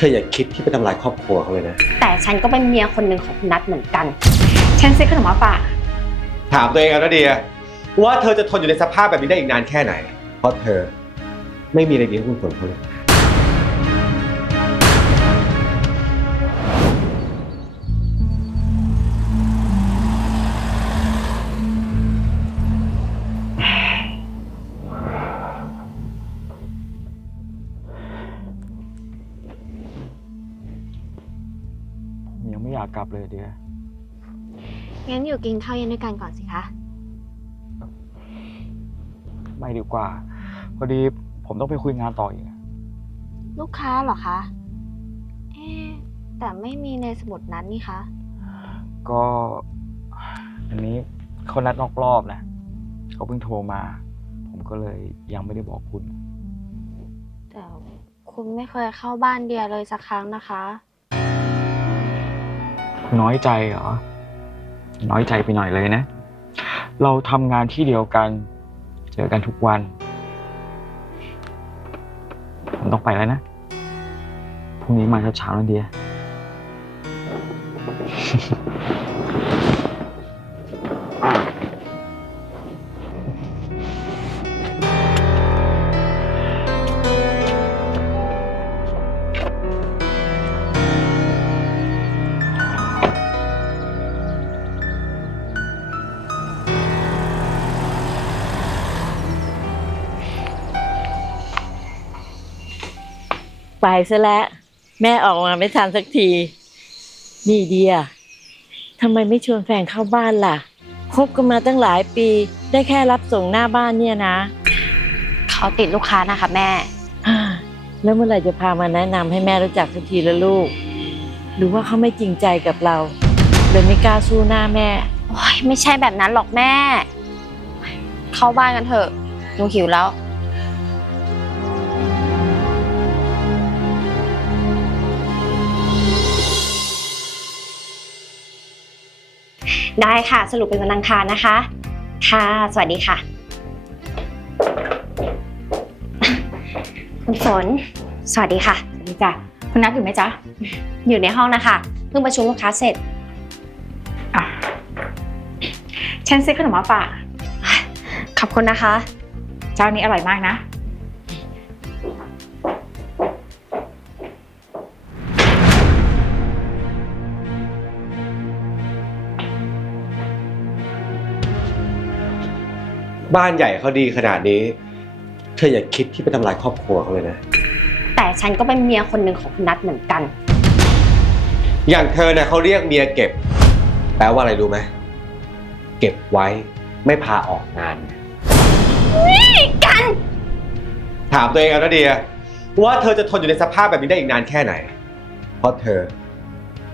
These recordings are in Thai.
ธออย่าคิดที่ไปทำลายครอบครัวเขาเลยนะ แต่ฉันก็เป็นเมียคนหนึ่งของคุณนัทเหมือนกัน ฉันซื้อขนมมาฝาก ถามตัวเองเอานะเดียว่าเธอจะทนอยู่ในสภาพแบบนี้ได้อีกนานแค่ไหน เพราะเธอไม่มีอะไรดีให้คุณฝนเขาเลย ไม่อยากกลับเลยเดียงั้นอยู่กินข้าวเย็นด้วยกันก่อนสิคะ ไม่ดีกว่า พอดีผมต้องไปคุยงานต่ออีกอะลูกค้าเหรอคะ เอ๊ะแต่ไม่มีในสมุดนั้นนี่คะ ก็ อันนี้เขานัดนอกรอบนะ เขาเพิ่งโทรมา ผมก็เลยยังไม่ได้บอกคุณ แต่คุณไม่เคยเข้าบ้านเดียเลยสักครั้งนะคะ น้อยใจเหรอ น้อยใจไปหน่อยเลยนะ เราทำงานที่เดียวกัน เจอกันทุกวันผมต้องไปแล้วนะ พรุ่งนี้มาเช้าๆนะเดีย ไปซะแล้วแม่ออกมาไม่ทันสักที นี่เดียทำไมไม่ชวนแฟนเข้าบ้านล่ะคบกันมาตั้งหลายปี ได้แค่รับส่งหน้าบ้านเนี่ยนะเขาติดลูกค้านะคะแม่ฮ่าแล้วเมื่อไหร่จะพามาแนะนำให้แม่รู้จักสักทีละลูก หรือว่าเขาไม่จริงใจกับเราเลยไม่กล้าสู้หน้าแม่โอ้ยไม่ใช่แบบนั้นหรอกแม่ เข้าบ้านกันเถอะหนูหิวแล้ว ได้ค่ะ สรุปเป็นวันอังคารนะคะ ค่ะ สวัสดีค่ะ คุณฝน สวัสดีค่ะ สวัสดีจ้ะคุณนัทอยู่ไหมจ๊ะ อยู่ในห้องนะคะ เพิ่งประชุมลูกค้าเสร็จอะฉันซื้อขนมมาฝากขอบคุณนะคะ เจ้านี้อร่อยมากนะ บ้านใหญ่เขาดีขนาดนี้ เธออย่าคิดที่ไปทำลายครอบครัวเขาเลยนะ แต่ฉันก็เป็นเมียคนหนึ่งของคุณนัทเหมือนกัน อย่างเธอเนี่ยเขาเรียกเมียเก็บ แปลว่าอะไรรู้ไหม เก็บไว้ไม่พาออกงานกัน ถามตัวเองเอานะเดียว่าเธอจะทนอยู่ในสภาพแบบนี้ได้อีกนานแค่ไหน เพราะเธอ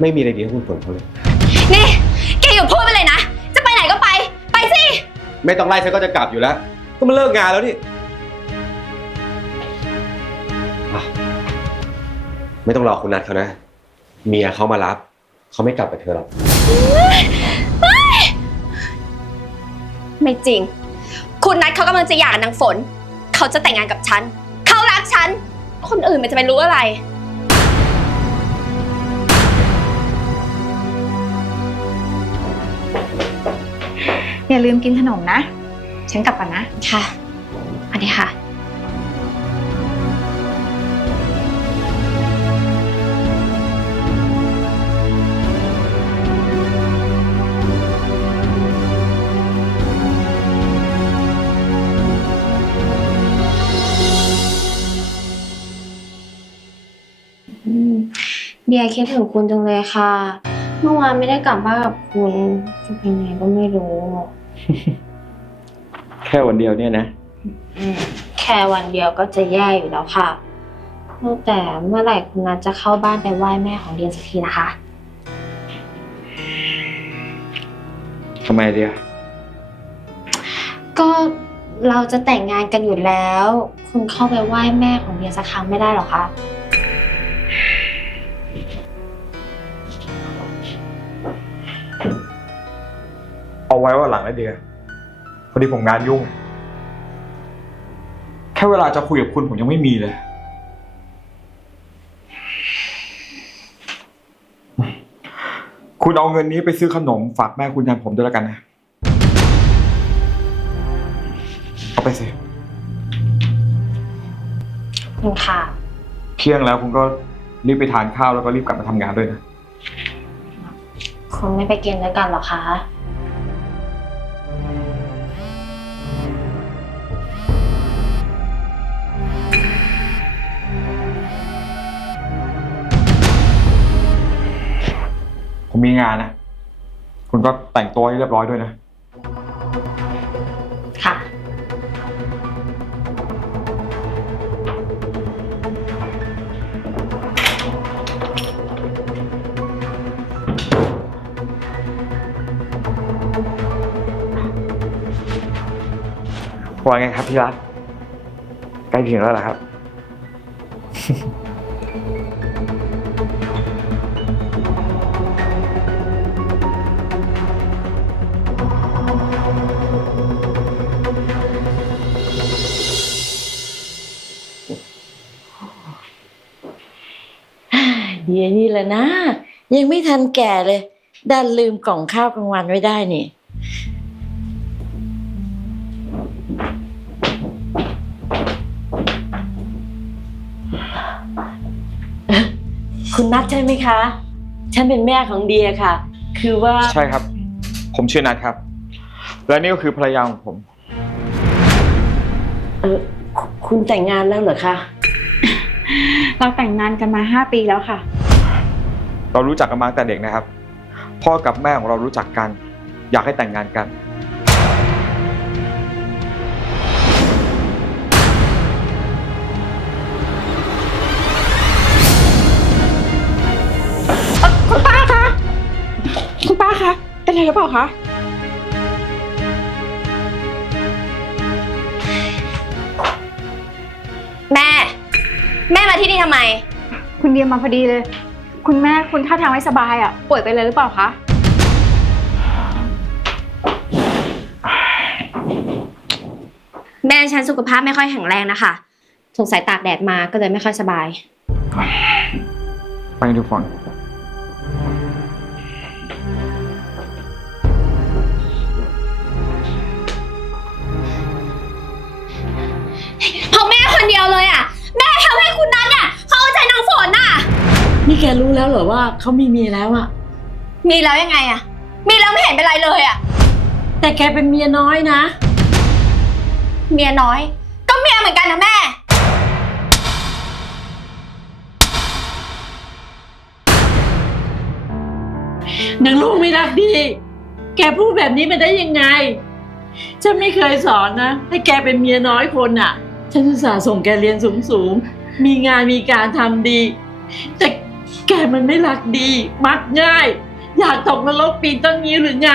ไม่มีอะไรดีให้คุณฝนเขาเลย นี่แกอย่าพูดไปเลยนะ ไม่ต้องไล่ฉันก็จะกลับอยู่แล้ว ก็มันเลิกงานแล้วนี่อะไม่ต้องรอคุณนัทเขานะ เมียเขามารับ เขาไม่กลับกับเธอหรอก ไม่จริง คุณนัทเขากำลังจะหย่ากับนางฝน เขาจะแต่งงานกับฉัน เขารักฉัน คนอื่นมันจะไปรู้อะไร อย่าลืมกินขนมนะ ฉันกลับก่อนนะ ค่ะสวัสดีค่ะ อืมเดียคิดถึงคุณจังเลยค่ะ เมื่อวานไม่ได้กลับบ้านกับคุณจะเป็นไงก็ไม่รู้ แค่วันเดียวเนี่ยนะ อืมแค่วันเดียวก็จะแย่อยู่แล้วค่ะแต่เมื่อไหร่คุณนัทจะเข้าบ้านไปไหว้แม่ของเดียนสักทีนะคะ ทำไมเดียก็เราจะแต่งงานกันอยู่แล้ว คุณเข้าไปไหว้แม่ของเดียสักครั้งไม่ได้หรอคะ เอาไว้ว่าหลังได้เดือนพอดีผมงานยุ่ง แค่เวลาจะคุยกับคุณผมยังไม่มีเลย คุณเอาเงินนี้ไปซื้อขนมฝากแม่คุณยันผมด้วยแล้วกันนะ เอาไปสิ คุณค่ะ เที่ยงแล้วคุณก็รีบไปทานข้าวแล้วก็รีบกลับมาทำงานด้วยนะ คุณไม่ไปกินด้วยกันหรอคะ ผมมีงานนะ คุณก็แต่งตัวให้เรียบร้อยด้วยนะ ค่ะ ว่าไงครับพี่รัตใกล้ถึงแล้วเหรอครับ เดียนี่แหละนะ ยังไม่ทันแก่เลย ดันลืมกล่องข้าวกลางวันไว้ได้นี่คุณนัทใช่ไหมคะ ฉันเป็นแม่ของเดียค่ะ คือว่า ใช่ครับ ผมชื่อนัทครับ และนี่ก็คือภรรยาของผม เออคุคุณแต่งงานแล้วเหรอคะ เราแต่งงานกันมาห้าปีแล้วค่ะ เรารู้จักกันมาตั้งแต่เด็กนะครับ พ่อกับแม่ของเรารู้จักกัน อยากให้แต่งงานกัน คุณป้าคะ คุณป้าคะ เป็นอะไรหรือเปล่าคะ แม่ แม่มาที่นี่ทำไม คุณเดียมาพอดีเลย คุณแม่คุณท่าทางไม่สบายอะ ป่วยไปเลยหรือเปล่าคะ แม่ฉันสุขภาพไม่ค่อยแข็งแรงนะคะ สงสัยตากแดดมาก็เลยไม่ค่อยสบาย ไปดูฟังเพราะแม่คนเดียวเลยอะ แม่ทำให้ กรู้แล้วเหรอว่าเขามีเมียแล้วอะมีแล้วยังไงอะมีแล้วไม่เห็นเป็นไรเลยอะแต่แกเป็นเมียน้อยนะ เมียน้อย ก็เมียเหมือนกันนะแม่ นางลูกไม่รักดี แกพูดแบบนี้มาได้ยังไง ฉันไม่เคยสอนนะ ให้แกเป็นเมียน้อยคนอะฉันอุตส่าห์ส่งแกเรียนสูงสูงๆมีงานมีการทำดี แต่ แกมันไม่รักดี มักง่าย อยากตกนรกปีนต้นนิ้วหรือไง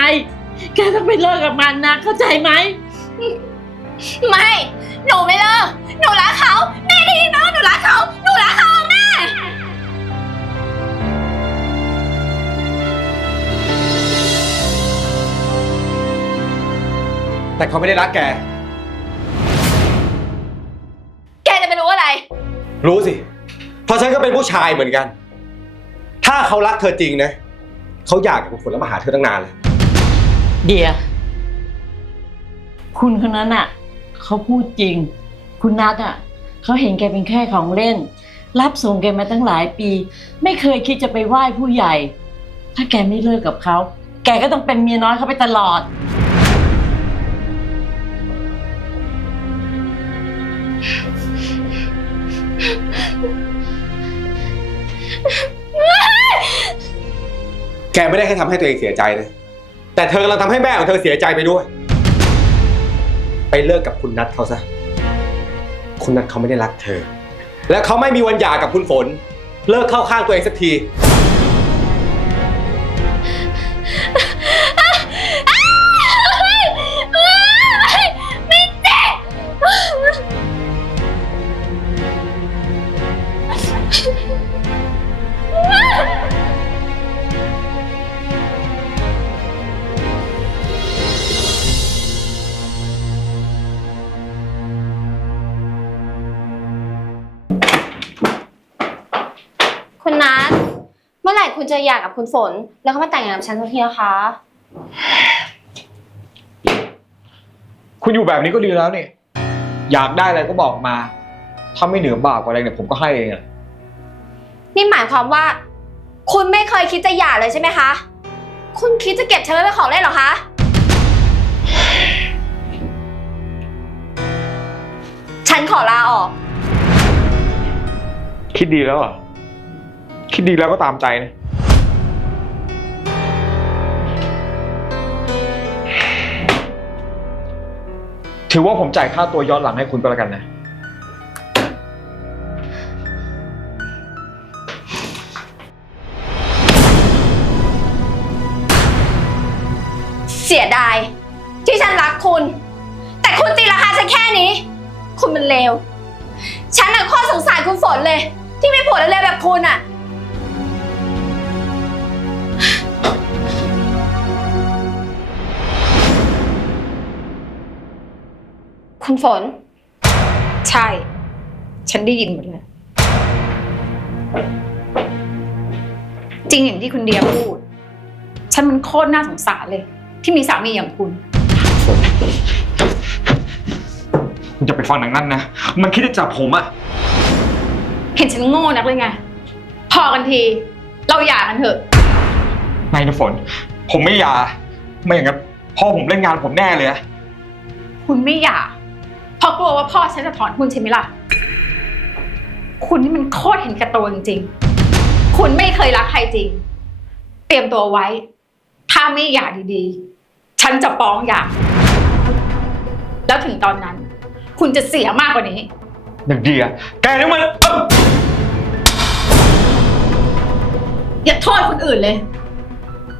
แกต้องไปเลิกกับมันนะเข้าใจไหม ไม่ หนูไม่เลิก หนูรักเขาแม่ได้ยินไหมว่าหนูรักเขาหนูรักเขาอะแม่แต่เขาไม่ได้รักแก แกจะไปรู้อะไร รู้สิเพราะฉันก็เป็นผู้ชายเหมือนกัน ถ้าเขารักเธอจริงนะ เขาอยากกับคุณแล้วมาหาเธอตั้งนานแล้วเดีย คุณคนนั้นอะ เขาพูดจริง คุณนัทอะ เขาเห็นแกเป็นแค่ของเล่น รับส่งแกมาตั้งหลายปี ไม่เคยคิดจะไปไหว้ผู้ใหญ่ ถ้าแกไม่เลิกกับเขา แกก็ต้องเป็นเมียน้อยเขาไปตลอด แกไม่ได้แค่ทำให้ตัวเองเสียใจนะ แต่เธอกำลังทำให้แม่ของเธอเสียใจไปด้วย ไปเลิกกับคุณนัทเขาซะ คุณนัทเขาไม่ได้รักเธอ และเขาไม่มีวันหย่ากับคุณฝน เลิกเข้าข้างตัวเองสักที จะหย่ากับคุณฝน แล้วก็มาแต่งงานกับฉันสักทีนะคะ คุณอยู่แบบนี้ก็ดีแล้วนี่ อยากได้อะไรก็บอกมา ถ้าไม่เหนือบากกว่าอะไรเนี่ยผมก็ให้เองอะนี่หมายความว่า คุณไม่เคยคิดจะหย่าเลยใช่ไหมคะ คุณคิดจะเก็บฉันไว้เป็นของเล่นเหรอคะ ฉันขอลาออก คิดดีแล้วเหรอคิดดีแล้วก็ตามใจนะ ถือว่าผมจ่ายค่าตัวย้อนหลังให้คุณก็แล้วกันนะ เสียดาย ที่ฉันรักคุณ แต่คุณตีราคาฉันแค่นี้ คุณมันเลว ฉันน่ะโคตรสงสารคุณฝนเลย ที่ไม่ผัวเลวๆแบบคุณอะ คุณฝน ใช่ ฉันได้ยินหมดเลยจริงอย่างที่คุณเดียพูด ฉันมันโคตรน่าสงสารเลย ที่มีสามีอย่างคุณ คุณจะไปฟังหนังนั้นนะ มันคิดจะจับผมอะเห็นฉันโง่นักเลยไง พอกันที เราหย่ากันเถอะ ไม่นะฝน ผมไม่อยา ไม่อย่างนั้นพ่อผมเล่นงานผมแน่เลยอะ คุณไม่หย่า เพราะกลัวว่าพ่อฉันจะถอนหุ้นใช่ไหมล่ะ คุณนี่มันโคตรเห็นแก่ตัวจริงๆ คุณไม่เคยรักใครจริง เตรียมตัวไว้ ถ้าไม่หย่าดีๆ ฉันจะฟ้องหย่า แล้วถึงตอนนั้น คุณจะเสียมากกว่านี้อย่างดีอะแกนี่มันเอ้าอย่าโทษคนอื่นเลย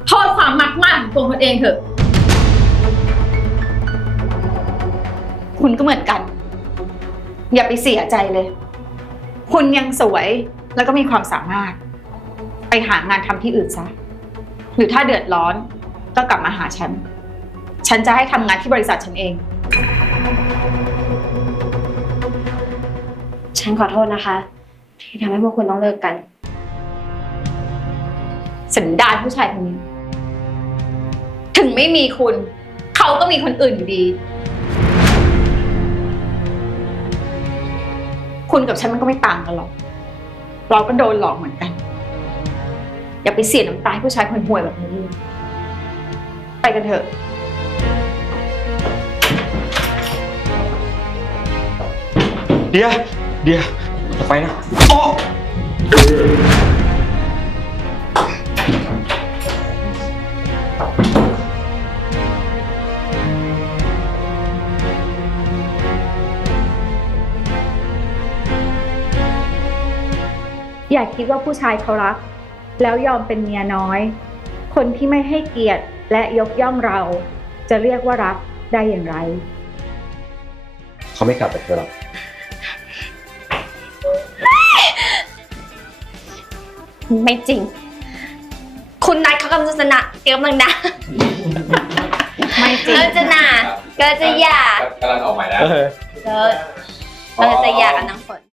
โทษความมักมากของตัวคุณเองเถอะ คุณก็เหมือนกัน อย่าไปเสียใจเลย คุณยังสวยแล้วก็มีความสามารถ ไปหางานทำที่อื่นซะ หรือถ้าเดือดร้อนก็กลับมาหาฉัน ฉันจะให้ทำงานที่บริษัทฉันเอง ฉันขอโทษนะคะ ที่ทำให้พวกคุณต้องเลิกกัน สันดานผู้ชายคนนี้ ถึงไม่มีคุณ เขาก็มีคนอื่นอยู่ดี คุณกับฉันมันก็ไม่ต่างกันหรอก เราก็โดนหลอกเหมือนกัน อย่าไปเสียน้ำตาให้ผู้ชายคนห่วยแบบนี้เลยไปกันเถอะ เดี๋ยวเดี๋ยวอย่าไปนะโอ้ อย่าคิดว่าผู้ชายเขารัก แล้วยอมเป็นเมียน้อย คนที่ไม่ให้เกียรติและยกย่องเรา จะเรียกว่ารักได้อย่างไร เขาไม่กลับไปเธอหรอกไม่จริง คุณนัทเขากำลังจะชนะเดี๋ยวกำลังนะไม่จริง กำลังจะหนาก็จะหย่ากำลังออกใหม่แล้วก็กำลังจะหย่ากับนางฝน